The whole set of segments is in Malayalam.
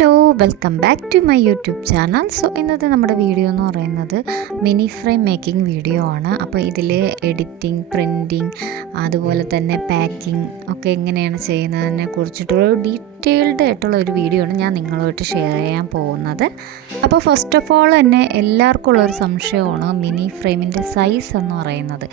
Hello, welcome back to my YouTube channel. So ഇന്നത്തെ നമ്മുടെ വീഡിയോ എന്ന് പറയുന്നത് മിനി ഫ്രെയിം മേക്കിംഗ് വീഡിയോ ആണ്. അപ്പോൾ ഇതിൽ എഡിറ്റിംഗ്, പ്രിൻറ്റിങ്, അതുപോലെ തന്നെ പാക്കിംഗ് ഒക്കെ എങ്ങനെയാണ് ചെയ്യുന്നതിനെ കുറിച്ചിട്ടുള്ള ഡീറ്റെയിൽഡ് ആയിട്ടുള്ള ഒരു വീഡിയോ ആണ് ഞാൻ നിങ്ങളുമായിട്ട് ഷെയർ ചെയ്യാൻ പോകുന്നത്. അപ്പോൾ ഫസ്റ്റ് ഓഫ് ഓൾ തന്നെ എല്ലാവർക്കും ഉള്ളൊരു സംശയമാണ് മിനി ഫ്രെയിമിൻ്റെ സൈസ് എന്ന് പറയുന്നത്.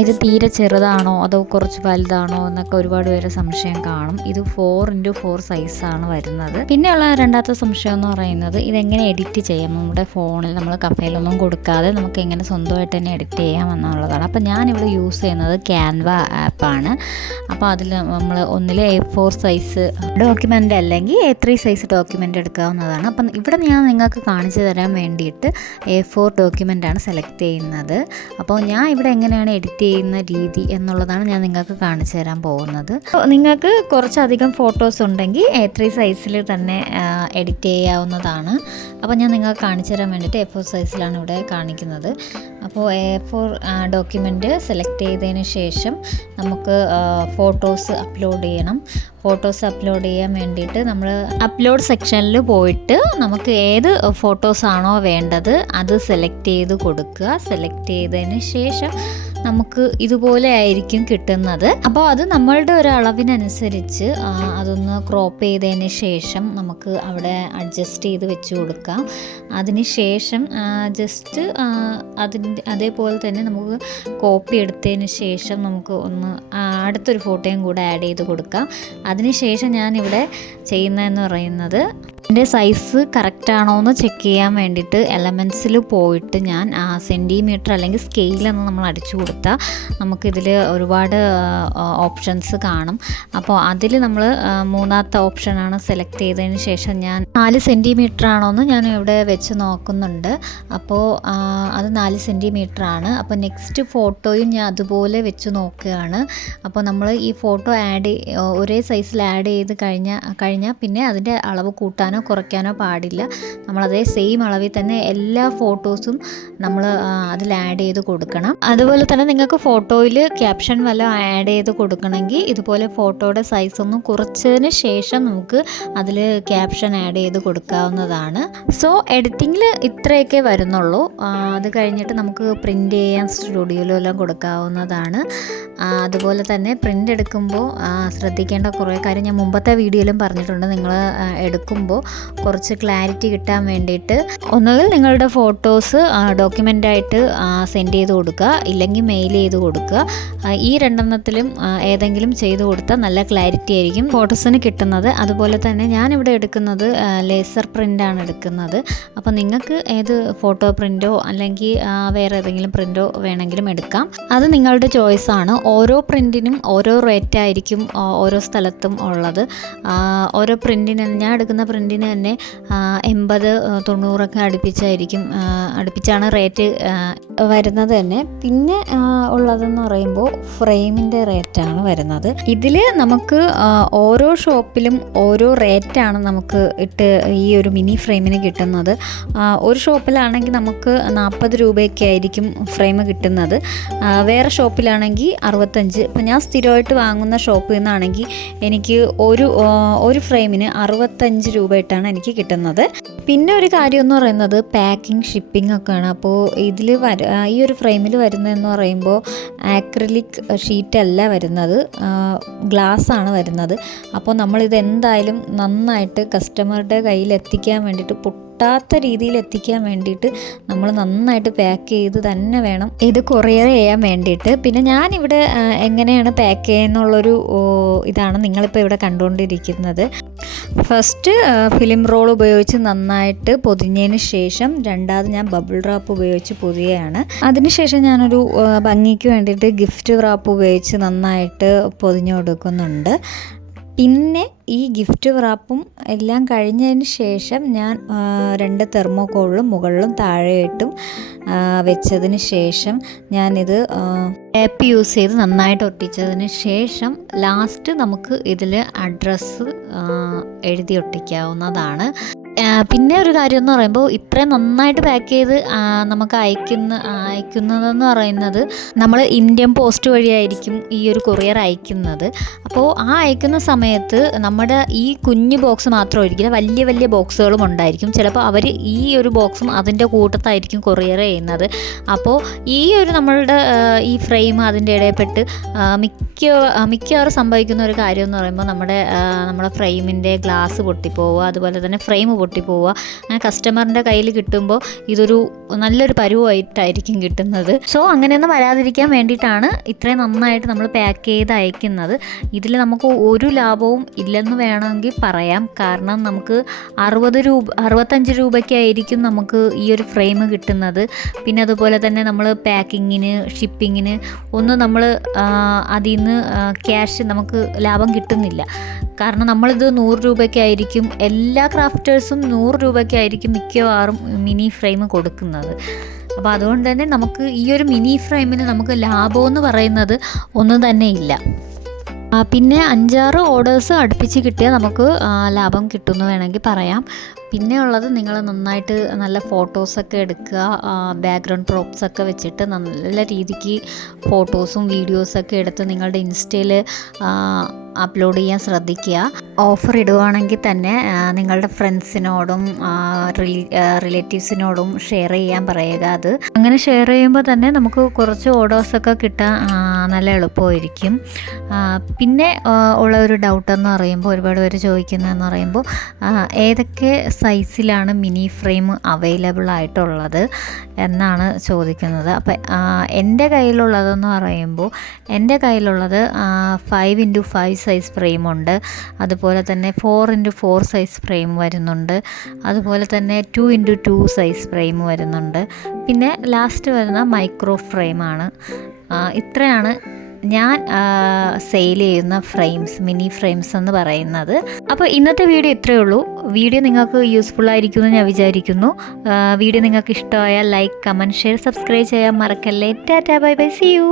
ഇത് തീരെ ചെറുതാണോ അതോ കുറച്ച് വലുതാണോ എന്നൊക്കെ ഒരുപാട് പേര് സംശയം കാണും. ഇത് 4x4 സൈസാണ് വരുന്നത്. പിന്നെയുള്ള രണ്ടാമത്തെ സംശയം എന്ന് പറയുന്നത് ഇതെങ്ങനെ എഡിറ്റ് ചെയ്യാം, നമ്മുടെ ഫോണിൽ നമ്മൾ കഫേയിലൊന്നും കൊടുക്കാതെ നമുക്ക് എങ്ങനെ സ്വന്തമായിട്ട് തന്നെ എഡിറ്റ് ചെയ്യാം എന്നുള്ളതാണ്. അപ്പോൾ ഞാനിവിടെ യൂസ് ചെയ്യുന്നത് ക്യാൻവ ആപ്പാണ്. അപ്പോൾ അതിൽ നമ്മൾ ഒന്നിൽ A4 സൈസ് ഡോക്യുമെൻ്റ് അല്ലെങ്കിൽ A3 സൈസ് ഡോക്യുമെൻ്റ് എടുക്കാവുന്നതാണ്. അപ്പം ഇവിടെ ഞാൻ നിങ്ങൾക്ക് കാണിച്ചു തരാൻ വേണ്ടിയിട്ട് A4 ഡോക്യുമെൻ്റാണ് സെലക്ട് ചെയ്യുന്നത്. അപ്പോൾ ഞാൻ ഇവിടെ എങ്ങനെയാണ് എഡിറ്റ് ചെയ്യുന്ന രീതി എന്നുള്ളതാണ് ഞാൻ നിങ്ങൾക്ക് കാണിച്ചു തരാൻ പോകുന്നത്. നിങ്ങൾക്ക് കുറച്ചധികം ഫോട്ടോസ് ഉണ്ടെങ്കിൽ A3 സൈസിൽ തന്നെ എഡിറ്റ് ചെയ്യാവുന്നതാണ്. അപ്പോൾ ഞാൻ നിങ്ങൾക്ക് കാണിച്ചു തരാൻ വേണ്ടിയിട്ട് A4 സൈസിലാണ് ഇവിടെ കാണിക്കുന്നത്. അപ്പോൾ A4 ഡോക്യുമെൻ്റ് സെലക്ട് ചെയ്തതിന് ശേഷം നമുക്ക് ഫോട്ടോസ് അപ്ലോഡ് ചെയ്യണം. ഫോട്ടോസ് അപ്ലോഡ് ചെയ്യാൻ വേണ്ടിയിട്ട് നമ്മൾ അപ്ലോഡ് സെക്ഷനിൽ പോയിട്ട് നമുക്ക് ഏത് ഫോട്ടോസാണോ വേണ്ടത് അത് സെലക്ട് ചെയ്ത് കൊടുക്കുക. സെലക്ട് ചെയ്തതിന് ശേഷം നമുക്ക് ഇതുപോലെ ആയിരിക്കും കിട്ടുന്നത്. അപ്പോൾ അത് നമ്മളുടെ ഒരു അളവിനനുസരിച്ച് അതൊന്ന് ക്രോപ്പ് ചെയ്തതിന് ശേഷം നമുക്ക് അവിടെ അഡ്ജസ്റ്റ് ചെയ്ത് വെച്ച് കൊടുക്കാം. അതിന് ശേഷം ജസ്റ്റ് അതേപോലെ തന്നെ നമുക്ക് കോപ്പി എടുത്തതിന് ശേഷം നമുക്ക് ഒന്ന് അടുത്തൊരു ഫോട്ടോയും കൂടെ ആഡ് ചെയ്ത് കൊടുക്കാം. അതിനുശേഷം ഞാനിവിടെ ചെയ്യുന്നതെന്ന് പറയുന്നത് എൻ്റെ സൈസ് കറക്റ്റാണോ എന്ന് ചെക്ക് ചെയ്യാൻ വേണ്ടിയിട്ട് എലമെൻസിൽ പോയിട്ട് ഞാൻ സെൻറ്റിമീറ്റർ അല്ലെങ്കിൽ സ്കെയിലെന്ന് നമ്മൾ അടിച്ചു കൊടുത്താൽ നമുക്കിതിൽ ഒരുപാട് ഓപ്ഷൻസ് കാണും. അപ്പോൾ അതിൽ നമ്മൾ മൂന്നാമത്തെ ഓപ്ഷനാണ് സെലക്ട് ചെയ്തതിന് ശേഷം ഞാൻ 4 സെൻറ്റിമീറ്റർ ആണോ എന്ന് ഞാൻ ഇവിടെ വെച്ച് നോക്കുന്നുണ്ട്. അപ്പോൾ അത് 4 സെൻറ്റിമീറ്റർ ആണ്. അപ്പോൾ നെക്സ്റ്റ് ഫോട്ടോയും ഞാൻ അതുപോലെ വെച്ച് നോക്കുകയാണ്. അപ്പോൾ നമ്മൾ ഈ ഫോട്ടോ ഒരേ സൈസിൽ ആഡ് ചെയ്ത് കഴിഞ്ഞാൽ പിന്നെ അതിൻ്റെ അളവ് കൂട്ടാനോ കുറയ്ക്കാനോ പാടില്ല. നമ്മളതേ സെയിം അളവിൽ തന്നെ എല്ലാ ഫോട്ടോസും നമ്മൾ അതിൽ ആഡ് ചെയ്ത് കൊടുക്കണം. അതുപോലെ തന്നെ നിങ്ങൾക്ക് ഫോട്ടോയിൽ ക്യാപ്ഷൻ വല്ലതും ആഡ് ചെയ്ത് കൊടുക്കണമെങ്കിൽ ഇതുപോലെ ഫോട്ടോയുടെ സൈസ് ഒന്ന് കുറച്ചതിന് ശേഷം നമുക്ക് അതിൽ ക്യാപ്ഷൻ ആഡ് ചെയ്ത് കൊടുക്കാവുന്നതാണ്. സോ എഡിറ്റിങ്ങിൽ ഇത്രയൊക്കെ വരുന്നുള്ളൂ. അത് കഴിഞ്ഞിട്ട് നമുക്ക് പ്രിൻ്റ് ചെയ്യാൻ സ്റ്റുഡിയോയിലെല്ലാം കൊടുക്കാവുന്നതാണ്. അതുപോലെ തന്നെ പ്രിൻ്റ് എടുക്കുമ്പോൾ ശ്രദ്ധിക്കേണ്ട കുറേ കാര്യം ഞാൻ മുമ്പത്തെ വീഡിയോയിലും പറഞ്ഞിട്ടുണ്ട്. നിങ്ങൾ എടുക്കുമ്പോൾ കുറച്ച് ക്ലാരിറ്റി കിട്ടാൻ വേണ്ടിയിട്ട് ഒന്നുകിൽ നിങ്ങളുടെ ഫോട്ടോസ് ഡോക്യുമെൻ്റായിട്ട് സെൻഡ് ചെയ്ത് കൊടുക്കുക, ഇല്ലെങ്കിൽ മെയിൽ ചെയ്ത് കൊടുക്കുക. ഈ രണ്ടെണ്ണത്തിലും ഏതെങ്കിലും ചെയ്ത് കൊടുത്താൽ നല്ല ക്ലാരിറ്റി ആയിരിക്കും ഫോട്ടോസിന് കിട്ടുന്നത്. അതുപോലെ തന്നെ ഞാനിവിടെ എടുക്കുന്നത് ലേസർ പ്രിൻ്റാണ് എടുക്കുന്നത്. അപ്പോൾ നിങ്ങൾക്ക് ഏത് ഫോട്ടോ പ്രിൻ്റോ അല്ലെങ്കിൽ വേറെ ഏതെങ്കിലും പ്രിൻ്റോ വേണമെങ്കിലും എടുക്കാം. അത് നിങ്ങളുടെ ചോയ്സാണ്. ഓരോ പ്രിൻറ്റിനും ഓരോ റേറ്റ് ആയിരിക്കും ഓരോ സ്ഥലത്തും ഉള്ളത്. ഓരോ പ്രിൻറ്റിന് ഞാൻ എടുക്കുന്ന പ്രിൻറ്റിന് തന്നെ 80-90 അടുപ്പിച്ചാണ് റേറ്റ് വരുന്നത് തന്നെ. പിന്നെ ഉള്ളതെന്ന് പറയുമ്പോൾ ഫ്രെയിമിൻ്റെ റേറ്റാണ് വരുന്നത്. ഇതിൽ നമുക്ക് ഓരോ ഷോപ്പിലും ഓരോ റേറ്റാണ് നമുക്ക് ഈ ഒരു മിനി ഫ്രെയിമിന് കിട്ടുന്നത്. ഒരു ഷോപ്പിലാണെങ്കിൽ നമുക്ക് 40 രൂപയൊക്കെ ആയിരിക്കും ഫ്രെയിം കിട്ടുന്നത്. വേറെ ഷോപ്പിലാണെങ്കിൽ 65. ഇപ്പം ഞാൻ സ്ഥിരമായിട്ട് വാങ്ങുന്ന ഷോപ്പിൽ നിന്നാണെങ്കിൽ എനിക്ക് ഒരു ഫ്രെയിമിന് 65 രൂപയായിട്ടാണ് എനിക്ക് കിട്ടുന്നത്. പിന്നെ ഒരു കാര്യം എന്ന് പറയുന്നത് പാക്കിംഗ്, ഷിപ്പിംഗ് ഒക്കെയാണ്. അപ്പോൾ ഇതിൽ ഈ ഒരു ഫ്രെയിമിൽ വരുന്നതെന്ന് പറയുമ്പോൾ ആക്രിലിക് ഷീറ്റല്ല വരുന്നത്, ഗ്ലാസ് ആണ് വരുന്നത്. അപ്പോൾ നമ്മളിത് എന്തായാലും നന്നായിട്ട് കസ്റ്റമറുടെ കയ്യിൽ എത്തിക്കാൻ വേണ്ടിയിട്ട് പൊട്ടാത്ത രീതിയിൽ എത്തിക്കാൻ വേണ്ടിയിട്ട് നമ്മൾ നന്നായിട്ട് പാക്ക് ചെയ്ത് തന്നെ വേണം ഇത് കൊറിയർ ചെയ്യാൻ വേണ്ടിയിട്ട്. പിന്നെ ഞാനിവിടെ എങ്ങനെയാണ് പാക്ക് ചെയ്യുന്നുള്ളൊരു ഇതാണ് നിങ്ങളിപ്പോൾ ഇവിടെ കണ്ടുകൊണ്ടിരിക്കുന്നത്. ഫസ്റ്റ് ഫിലിം റോൾ ഉപയോഗിച്ച് നന്നായിട്ട് പൊതിഞ്ഞതിന് ശേഷം രണ്ടാമത് ഞാൻ ബബിൾ റാപ്പ് ഉപയോഗിച്ച് പൊതിയുകയാണ്. അതിനുശേഷം ഞാനൊരു ഭംഗിക്ക് വേണ്ടിയിട്ട് ഗിഫ്റ്റ് റാപ്പ് ഉപയോഗിച്ച് നന്നായിട്ട് പൊതിഞ്ഞു കൊടുക്കുന്നുണ്ട്. പിന്നെ ഈ ഗിഫ്റ്റ് റാപ്പും എല്ലാം കഴിഞ്ഞതിന് ശേഷം ഞാൻ 2 തെർമോക്കോളിലും മുകളിലും താഴെയിട്ടും വെച്ചതിന് ശേഷം ഞാനിത് ടേപ്പ് യൂസ് ചെയ്ത് നന്നായിട്ട് ഒട്ടിച്ചതിന് ശേഷം ലാസ്റ്റ് നമുക്ക് ഇതിൽ അഡ്രസ്സ് എഴുതി ഒട്ടിക്കാവുന്നതാണ്. പിന്നെ ഒരു കാര്യം എന്ന് പറയുമ്പോൾ ഇത്രയും നന്നായിട്ട് പാക്ക് ചെയ്ത് നമുക്ക് അയക്കുന്നതെന്ന് പറയുന്നത് നമ്മൾ ഇന്ത്യൻ പോസ്റ്റ് വഴിയായിരിക്കും ഈ ഒരു കൊറിയർ അയക്കുന്നത്. അപ്പോൾ ആ അയക്കുന്ന സമയത്ത് നമ്മുടെ ഈ കുഞ്ഞു ബോക്സ് മാത്രമായിരിക്കില്ല, വലിയ വലിയ ബോക്സുകളും ഉണ്ടായിരിക്കും. ചിലപ്പോൾ അവർ ഈ ഒരു ബോക്സും അതിൻ്റെ കൂട്ടത്തായിരിക്കും കൊറിയർ ചെയ്യുന്നത്. അപ്പോൾ ഈ ഒരു നമ്മളുടെ ഈ ഫ്രെയിം അതിൻ്റെ ഇടയിൽപ്പെട്ട് മിക്കവാറും സംഭവിക്കുന്ന ഒരു കാര്യം എന്ന് പറയുമ്പോൾ നമ്മുടെ ഫ്രെയിമിൻ്റെ ഗ്ലാസ് പൊട്ടിപ്പോവുക, അതുപോലെ തന്നെ ഫ്രെയിം പൊട്ടിപ്പോവുക. അങ്ങനെ കസ്റ്റമറിൻ്റെ കയ്യിൽ കിട്ടുമ്പോൾ ഇതൊരു നല്ലൊരു പരുവായിട്ടായിരിക്കും കിട്ടുന്നത്. സോ അങ്ങനെയൊന്നും വരാതിരിക്കാൻ വേണ്ടിയിട്ടാണ് ഇത്രയും നന്നായിട്ട് നമ്മൾ പാക്ക് ചെയ്ത് അയക്കുന്നത്. ഇതിൽ നമുക്ക് ഒരു ലാഭവും ഇല്ലെന്ന് വേണമെങ്കിൽ പറയാം. കാരണം നമുക്ക് 65 രൂപയ്ക്കായിരിക്കും നമുക്ക് ഈ ഒരു ഫ്രെയിം കിട്ടുന്നത്. പിന്നെ അതുപോലെ തന്നെ നമ്മൾ പാക്കിങ്ങിന്, ഷിപ്പിങ്ങിന് ഒന്നും നമ്മൾ അതിൽ നിന്ന് ക്യാഷ് നമുക്ക് ലാഭം കിട്ടുന്നില്ല. കാരണം നമ്മളിത് 100 രൂപയ്ക്കായിരിക്കും, എല്ലാ ക്രാഫ്റ്റേഴ്സും 100 രൂപയ്ക്കായിരിക്കും മിക്കവാറും മിനി ഫ്രെയിം കൊടുക്കുന്നത്. അപ്പോൾ അതുകൊണ്ട് തന്നെ നമുക്ക് ഈ ഒരു മിനി ഫ്രെയിമിന് നമുക്ക് ലാഭമെന്ന് പറയുന്നത് ഒന്നും തന്നെ ഇല്ല. പിന്നെ 5-6 ഓർഡേഴ്സ് അടുപ്പിച്ച് കിട്ടിയാൽ നമുക്ക് ലാഭം കിട്ടുമെന്ന് വേണമെങ്കിൽ പറയാം. പിന്നെ ഉള്ളത് നിങ്ങൾ നന്നായിട്ട് നല്ല ഫോട്ടോസൊക്കെ എടുക്കുക, ബാക്ക്ഗ്രൗണ്ട് പ്രോപ്സൊക്കെ വെച്ചിട്ട് നല്ല രീതിക്ക് ഫോട്ടോസും വീഡിയോസൊക്കെ എടുത്ത് നിങ്ങളുടെ ഇൻസ്റ്റയിൽ അപ്ലോഡ് ചെയ്യാൻ ശ്രദ്ധിക്കുക. ഓഫർ ഇടുവാണെങ്കിൽ തന്നെ നിങ്ങളുടെ ഫ്രണ്ട്സിനോടും റിലേറ്റീവ്സിനോടും ഷെയർ ചെയ്യാൻ പറയുക. അത് അങ്ങനെ ഷെയർ ചെയ്യുമ്പോൾ തന്നെ നമുക്ക് കുറച്ച് ഓർഡേഴ്സൊക്കെ കിട്ടാൻ നല്ല എളുപ്പമായിരിക്കും. പിന്നെ ഉള്ള ഒരു ഡൗട്ടെന്ന് പറയുമ്പോൾ, ഒരുപാട് പേര് ചോദിക്കുന്നതെന്ന് പറയുമ്പോൾ, ഏതൊക്കെ സൈസിലാണ് മിനി ഫ്രെയിം അവൈലബിൾ ആയിട്ടുള്ളത് എന്നാണ് ചോദിക്കുന്നത്. അപ്പം എൻ്റെ കയ്യിലുള്ളതെന്ന് പറയുമ്പോൾ, എൻ്റെ കയ്യിലുള്ളത് 5x5 സൈസ് ഫ്രെയിമുണ്ട്, അതുപോലെ തന്നെ 4x4 സൈസ് ഫ്രെയിം വരുന്നുണ്ട്, അതുപോലെ തന്നെ 2x2 സൈസ് ഫ്രെയിം വരുന്നുണ്ട്, പിന്നെ ലാസ്റ്റ് വരുന്ന മൈക്രോ ഫ്രെയിമാണ്. ഇത്രയാണ് ഞാൻ സെയിൽ ചെയ്യുന്ന മിനി ഫ്രെയിംസ് എന്ന് പറയുന്നത്. അപ്പോൾ ഇന്നത്തെ വീഡിയോ ഇത്രയേ ഉള്ളൂ. വീഡിയോ നിങ്ങൾക്ക് യൂസ്ഫുൾ ആയിരിക്കുമെന്ന് ഞാൻ വിചാരിക്കുന്നു. വീഡിയോ നിങ്ങൾക്ക് ഇഷ്ടമായാൽ ലൈക്ക്, കമൻറ്റ്, ഷെയർ, സബ്സ്ക്രൈബ് ചെയ്യാൻ മറക്കല്ലേ. Tata, bye bye, see U.